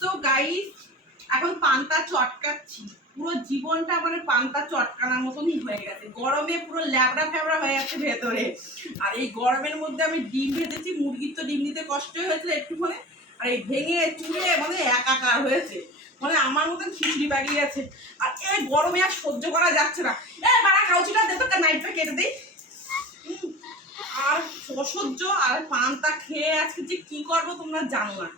So guys এখন পান্তা চটকাচ্ছি। পুরো জীবনটা মানে পান্তা চটকানোর মতনই হয়ে গেছে। গরমে পুরো ল্যাবড়া ফ্যাবড়া হয়ে যাচ্ছে ভেতরে। আর এই গরমের মধ্যে আমি ডিম ভেজেছি, মুরগির তো ডিম দিতে কষ্ট হয়েছিল একটুখানি। আর এই ভেঙে চুলে মানে একাকার হয়েছে। মানে আমার মতন খিচড়ি বাগিয়ে গেছে। আর এই গরমে আর সহ্য করা যাচ্ছে না। এ বাড়া, কাউচিটা দে তো নাইটটা কেটে দিই। আর অসহ্য, আর পান্তা খেয়ে আজকে যে কি করব তোমরা জানো না।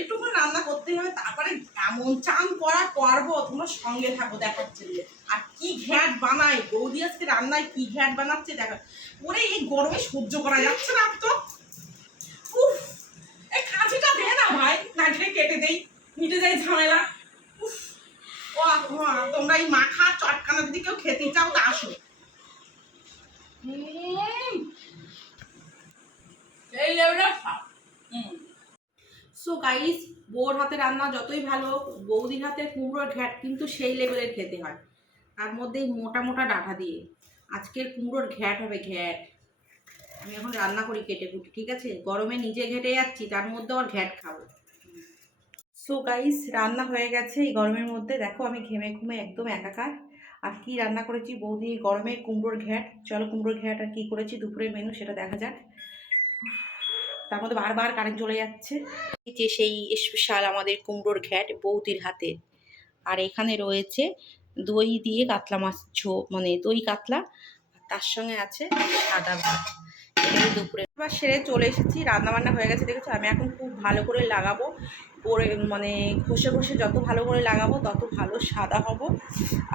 একটুখানি রান্না করতে হবে, তারপরে এমন চান করা করব, তোমরা সঙ্গে থাকো দেখাচ্ছে। আর কি ঘ্যাট বানায় বৌদি আজকে রান্নায় কি ঘ্যাট বানাচ্ছে দেখা। ওরে, এই গরমে সহ্য করা যাচ্ছে না তো। উফ, এই কাঁচিটা দে না ভাই, নাইটে কেটে দেই, মিটে যায় ঝামেলা। ও তোমরা এই মাখা চটকানা যদি কেউ খেতে চাও, তা আসো উম। এই লেভেলের স্বাদ। হুম সো গাইস বউর হাতে রান্না যতই ভালো বৌদির হাতে কুমড়োর ঘ্যাট কিন্তু সেই লেভেলের খেতে হয়। তার মধ্যে মোটা মোটা ডাঁটা দিয়ে। আজকের কুমড়োর ঘ্যাট হবে ঘ্যাট। আমি এখন রান্না করি কেটে কুটে, ঠিক আছে? গরমে নিজে ঘেটে যাচ্ছি, তার মধ্যে আবার ঘ্যাট খাব। সো গাইস রান্না হয়ে গেছে এই গরমের মধ্যে। দেখো আমি ঘেমে ঘুমে একদম একাকার। আর কি রান্না করেছি বৌদি, গরমে কুমড়োর ঘ্যাট। চলো কুমড়োর ঘ্যাট আর কি করেছি, দুপুরের মেনু সেটা দেখা যাক। তার মধ্যে বারবার কারেন্ট চলে যাচ্ছে। যে সেই স্পেশাল আমাদের কুমড়োর ঘ্যাট বৌদির হাতে আর এখানে রয়েছে দই দিয়ে কাতলা মাছ ঝো মানে দই কাতলা আর তার সঙ্গে আছে সাদা ভাত। দুপুরে। এবার সেরে চলে এসেছি রান্না বান্না হয়ে গেছে দেখেছ? আমি এখন খুব ভালো করে লাগাবো। পরে মানে ঘষে ঘষে যত ভালো করে লাগাবো তত ভালো সাদা হব।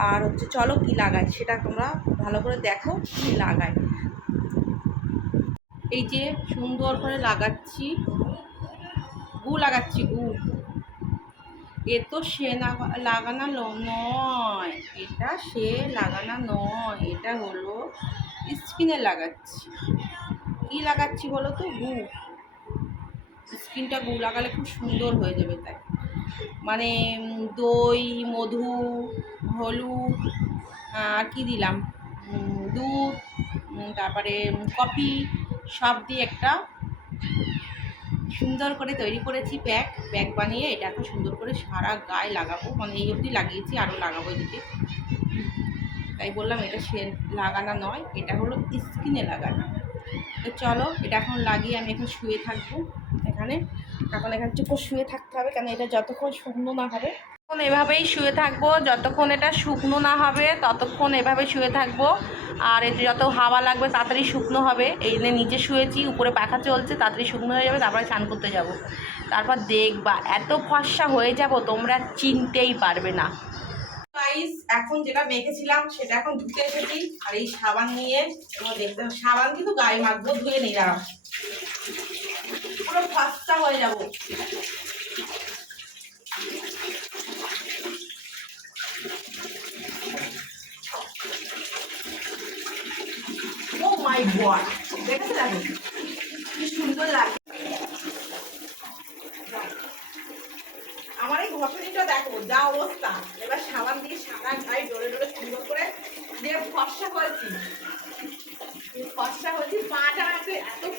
আর হচ্ছে চলো কি লাগাই সেটা তোমরা ভালো করে দেখো কি লাগাই। এই যে সুন্দর করে লাগাচ্ছি, গু লাগাচ্ছি, গু। এ তো সে লাগা- লাগানো নয়, এটা সে লাগানো নয়, এটা হলো স্কিনে লাগাচ্ছি। কি লাগাচ্ছি বলো তো? গু। স্কিনটা গু লাগালে খুব সুন্দর হয়ে যাবে তাই। মানে দই, মধু, হলুদ আর কি দিলাম? দুধ তারপরে কফি সব দিয়ে একটা সুন্দর করে তৈরি করেছি প্যাক। প্যাক বানিয়ে এটা এখন সুন্দর করে সারা গায়ে লাগাবো। মানে এই অবধি লাগিয়েছি, আরও লাগাবো এদিকে। তাই বললাম, এটা সে লাগানো নয়, এটা হলো স্কিনে লাগানো। তো চলো, এটা এখন লাগিয়ে আমি এখন শুয়ে থাকব। এখানে এখন এখানে চুপ শুয়ে থাকতে হবে, কেন এটা যতক্ষণ শুকনো না হবে। এভাবেই শুয়ে থাকব। যতক্ষণ এটা শুকনো না হবে, ততক্ষণ এভাবে শুয়ে থাকব। আর এতে যত হাওয়া লাগবে, তাড়াতাড়ি শুকনো হবে। এই জন্য নিচে শুয়েছি, উপরে পাখা চলছে, তাড়াতাড়ি শুকনো হয়ে যাবে, তারপরে স্নান করতে যাব। তারপর দেখবা, এত ফর্সা হয়ে যাব, তোমরা চিনতেই পারবে না। এখন যেটা মেখেছিলাম, সেটা এখন ধুতে এসেছি। আর এই সাবান নিয়ে দেখতে সাবান কিন্তু গায়ে মাখবো, ধুয়ে নিলাম। পুরো ফর্সা হয়ে যাব। এত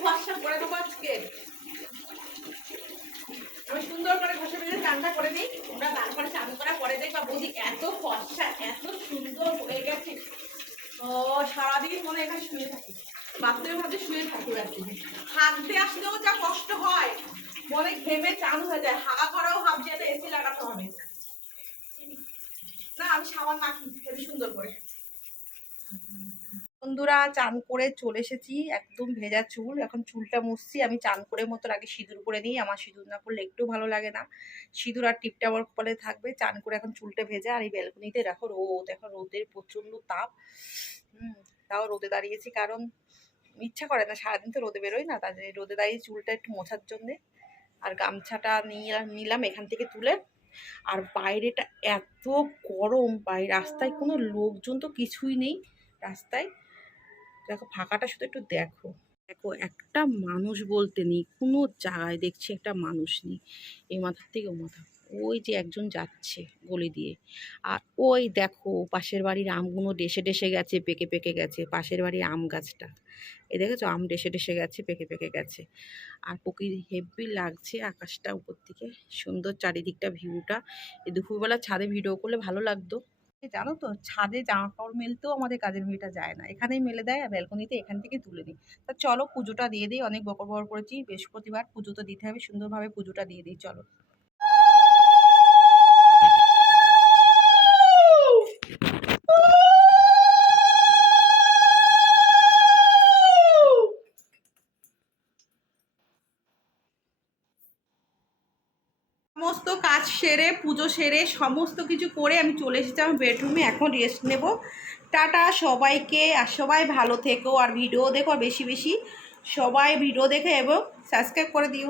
ফর্সা করে দেবো আজকে। আমি সুন্দর করে ঘষে মেজে চানটা করে নিই। তোমরা তারপরে চান করা পরে দেখবা বৌদি এত ফর্সা, এত সুন্দর হয়ে গেছে। ও, সারাদিন মনে এখানে শুয়ে থাকি। মধ্যে শুয়ে আসলেও যা কষ্ট হয় চান হয়ে যায়। এসি লাগাতে হবে। না, আমি সুন্দর করে। বন্ধুরা, চান করে চলে এসেছি, একদম ভেজা চুল। এখন চুলটা মুছছি, আমি চান করে মতো আগে সিঁদুর করে নিই। আমার সিঁদুর না করলে একটু ভালো লাগে না। সিঁদুর আর টিপটা আমার থাকবে। চান করে এখন চুলটা ভেজা, আর এই ব্যালকনিতে দেখো রোদ, এখন রোদের প্রচণ্ড তাপ। হুম, তাও রোদে দাঁড়িয়েছি, কারণ ইচ্ছা করে না, সারাদিন তো রোদে বেরোয় না তাদের রোদে দাঁড়িয়ে চুলটা একটু মোছার জন্যে আর গামছাটা নিয়ে নিলাম এখান থেকে তুলে। আর বাইরেটা এত গরম বাইরে রাস্তায় কোনো লোকজন তো কিছুই নেই রাস্তায়। দেখো, ফাঁকাটা শুধু একটু দেখো। দেখো, একটা মানুষ বলতে নেই, কোনো জায়গায় দেখছি একটা মানুষ নেই। এই মাথার থেকে ও মাথা। ওই যে একজন যাচ্ছে গলি দিয়ে। আর ওই দেখো পাশের বাড়ির আমগুলো ডেসে ডেসে গেছে, পেকে পেকে গেছে। পাশের বাড়ির আম গাছটা। এ দেখেছ? আম ডেসে ডেসে গেছে, পেকে পেকে গেছে। আর প্রকৃতি হেভি লাগছে আকাশটা উপর থেকে সুন্দর চারিদিকটা ভিউটা এই দুপুরবেলা ছাদে ভিডিও করলে ভালো লাগতো। জানো তো? ছাদে জামা কাপড় মেলতেও আমাদের কাজের মেয়েটা যায় না। এখানেই মেলে দেয় আর ব্যালকনিতে এখান থেকে তুলে নিই। তা চলো পুজোটা দিয়ে দিই। অনেক বকর বকর করেছি। বৃহস্পতিবার পুজো তো দিতে হবে। সুন্দরভাবে পুজোটা দিয়ে দিই। চলো সমস্ত কাজ সেরে, পুজো সেরে সমস্ত কিছু করে আমি চলে এসেছি আমার বেডরুমে, এখন রেস্ট নেব। টাটা সবাইকে, আর সবাই ভালো থেকো, আর ভিডিও দেখো বেশি বেশি। সবাই ভিডিও দেখে এবং সাবস্ক্রাইব করে দিও।